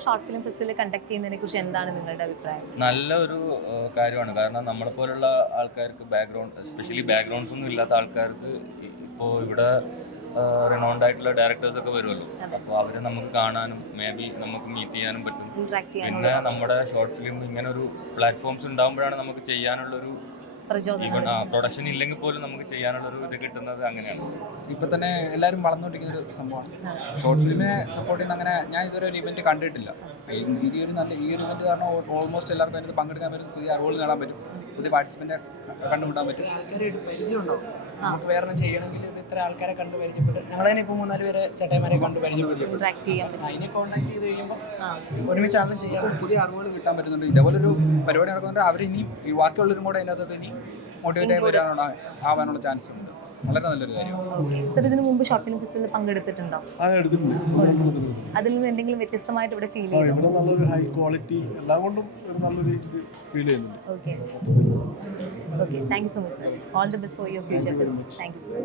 ഇതുപോലെ short film festival conduct ചെയ്യുന്നതിനെ കുറിച്ച് എന്താണ് നിങ്ങളുടെ അഭിപ്രായം? നല്ലൊരു കാര്യമാണ്. കാരണം നമ്മളെ പോലുള്ള ആൾക്കാർക്ക് എസ്പെഷ്യലി ബാക്ക്ഗ്രൗണ്ട്സ് ഒന്നും ഇല്ലാത്ത ആൾക്കാർക്ക് ഇപ്പോൾ ഇവിടെ റിനൗണ്ട് ആയിട്ടുള്ള ഡയറക്ടേഴ്സൊക്കെ വരുമല്ലോ. അപ്പോൾ അവരെ നമുക്ക് കാണാനും നമുക്ക് മീറ്റ് ചെയ്യാനും പറ്റും. പിന്നെ നമ്മുടെ ഷോർട്ട് ഫിലിം ഇങ്ങനെ ഒരു പ്ലാറ്റ്ഫോംസ് ഉണ്ടാകുമ്പോഴാണ് നമുക്ക് ചെയ്യാനുള്ളൊരു ഈവൻ പ്രൊഡക്ഷൻ ഇല്ലെങ്കിൽ പോലും നമുക്ക് ചെയ്യാനുള്ളൊരു ഇത് കിട്ടുന്നത് അങ്ങനെയാണ്. ഇപ്പം തന്നെ എല്ലാവരും വളർന്നുകൊണ്ടിരിക്കുന്ന ഒരു സംഭവമാണ് ഷോർട്ട് ഫിലിമിനെ സപ്പോർട്ട് ചെയ്യുന്ന. അങ്ങനെ ഞാൻ ഇതുവരെ ഒരു ഇവൻറ്റ് കണ്ടിട്ടില്ല. ഈ ഒരു ഇവൻറ്റ് കാരണം ഓൾമോസ്റ്റ് എല്ലാവർക്കും അതിനകത്ത് പങ്കെടുക്കാൻ പറ്റും, പുതിയ അറിവുകൾ നേടാൻ പറ്റും, പുതിയ പാർട്ടിസിപ്പൻറ്റ് കണ്ടുമുട്ടാൻ പറ്റും. ആൾക്കാരായിട്ട് പരിചയമുണ്ടാവും. നമുക്ക് വേറെ ചെയ്യണമെങ്കിൽ ഇത് ഇത്ര ആൾക്കാരെ കണ്ട് പരിചയപ്പെട്ട് ഞങ്ങൾ തന്നെ ഇപ്പോൾ 3-4 പേരെ ചേട്ടന്മാരെ കണ്ട് പരിചയപ്പെട്ടു. അതിനെ കോൺടാക്ട് ചെയ്ത് കഴിയുമ്പോൾ ഒരുമിച്ചാണ് ചെയ്യാൻ പുതിയ അറിവുകൾ കിട്ടാൻ പറ്റുന്നുണ്ട്. ഇതേപോലെ ഒരു പരിപാടി നടക്കുന്നുണ്ട്. അവർ ഇനിയും ഈ ബാക്കിയുള്ളവരും കൂടെ അതിനകത്ത് ഇനി മോട്ടിവേറ്റ് ആയി ആവാനുള്ള ചാൻസ് ഉണ്ട്. വളരെ നല്ലൊരു കാര്യമാണ്. ഇതിനു മുമ്പ് ഷോർട്ട് ഫിലിം ഫെസ്റ്റിവലിൽ പങ്കെടുത്തിട്ടുണ്ടോ? അതിൽ നിന്ന് എന്തെങ്കിലും വ്യത്യസ്തമായിട്ട് ഇവിടെ ഫീൽ ചെയ്യുന്നു? ഇവിടെ നല്ലൊരു ഹൈ ക്വാളിറ്റി എല്ലാം കൊണ്ടും ഒരു നല്ലൊരു ഇത് ഫീൽ ചെയ്യുന്നുണ്ട്. Okay, thank you so much sir. All the best for your future. Thank you sir.